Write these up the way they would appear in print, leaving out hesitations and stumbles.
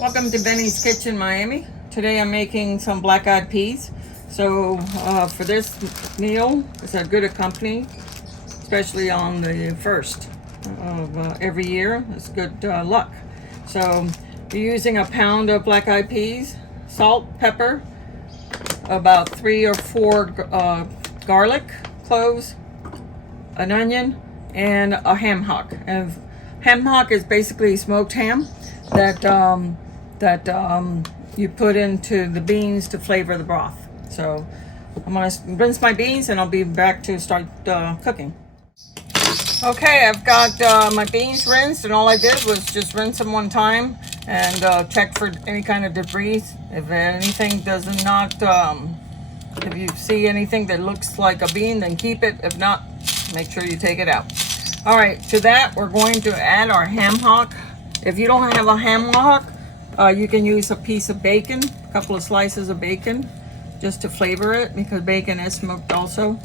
Welcome to Benny's Kitchen, Miami. Today I'm making some black-eyed peas. So for this meal, it's a good accompany, especially on the first of every year. It's good luck. So you're using a pound of black-eyed peas, salt, pepper, about 3 or 4 garlic cloves, an onion, and a ham hock. And ham hock is basically smoked ham that you put into the beans to flavor the broth. So I'm gonna rinse my beans and I'll be back to start cooking. Okay, I've got my beans rinsed, and all I did was just rinse them one time and check for any kind of debris. If anything does not, if you see anything that looks like a bean, then keep it. If not, make sure you take it out. All right, to that we're going to add our ham hock. If you don't have a ham hock, you can use a piece of bacon, a couple of slices of bacon, just to flavor it, because bacon is smoked also.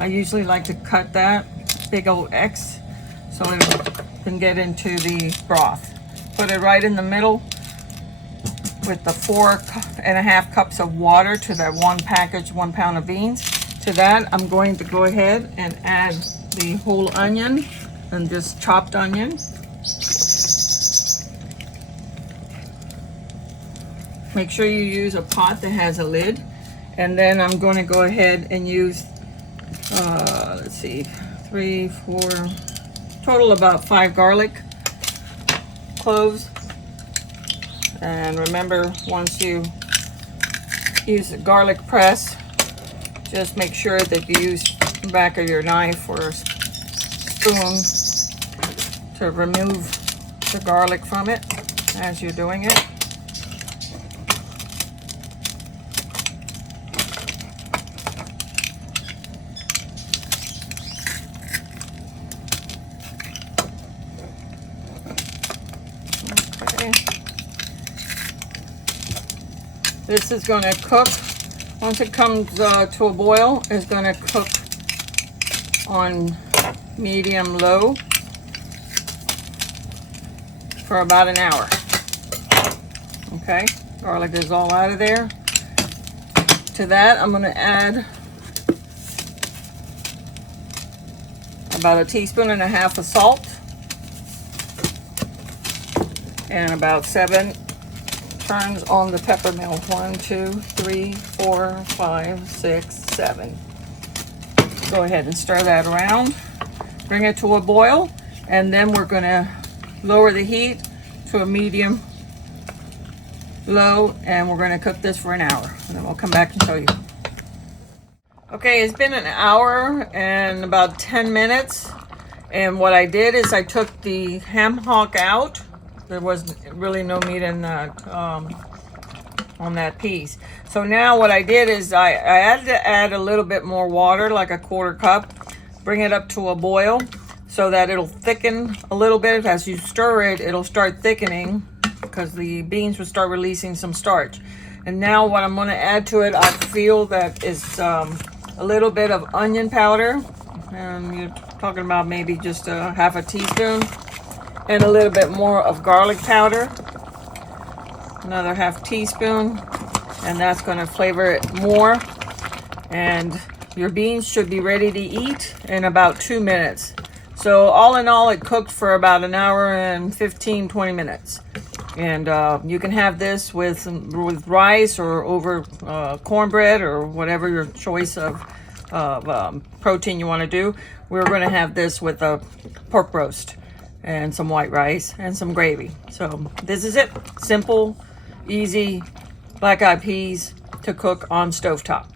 I usually like to cut that big old X so it can get into the broth. Put it right in the middle with the 4.5 cups of water to that 1 pound of beans. To that, I'm going to go ahead and add the whole onion and just chopped onion. Make sure you use a pot that has a lid. And then I'm going to go ahead and use, let's see, 3, 4, total about 5 garlic cloves. And remember, once you use the garlic press, just make sure that you use the back of your knife or spoon to remove the garlic from it as you're doing it. Okay. This is going to cook. Once it comes to a boil, it's going to cook on medium-low for about an hour. Okay, garlic is all out of there. To that, I'm going to add about 1.5 teaspoons of salt and about 7 turns on the pepper mill. 1, 2, 3, 4, 5, 6, 7. Go ahead and stir that around. Bring it to a boil, and then we're going to lower the heat to a medium low, and we're going to cook this for an hour, and then we'll come back and show you. Okay, it's been an hour and about 10 minutes, and what I did is I took the ham hock out. There was really no meat in that on that piece. So now what I did is I had to add a little bit more water, like a 1/4 cup, bring it up to a boil so that it'll thicken a little bit. As you stir it, it'll start thickening because the beans will start releasing some starch. And now what I'm going to add to it, I feel that is a little bit of onion powder, and you're talking about maybe just a 1/2 teaspoon. And a little bit more of garlic powder, another 1/2 teaspoon, and that's going to flavor it more. And your beans should be ready to eat in about 2 minutes. So all in all, it cooked for about an hour and 15-20 minutes. And you can have this with rice or over cornbread or whatever your choice of protein you want to do. We're going to have this with a pork roast and some white rice and some gravy. So this is it. Simple, easy black-eyed peas to cook on stovetop.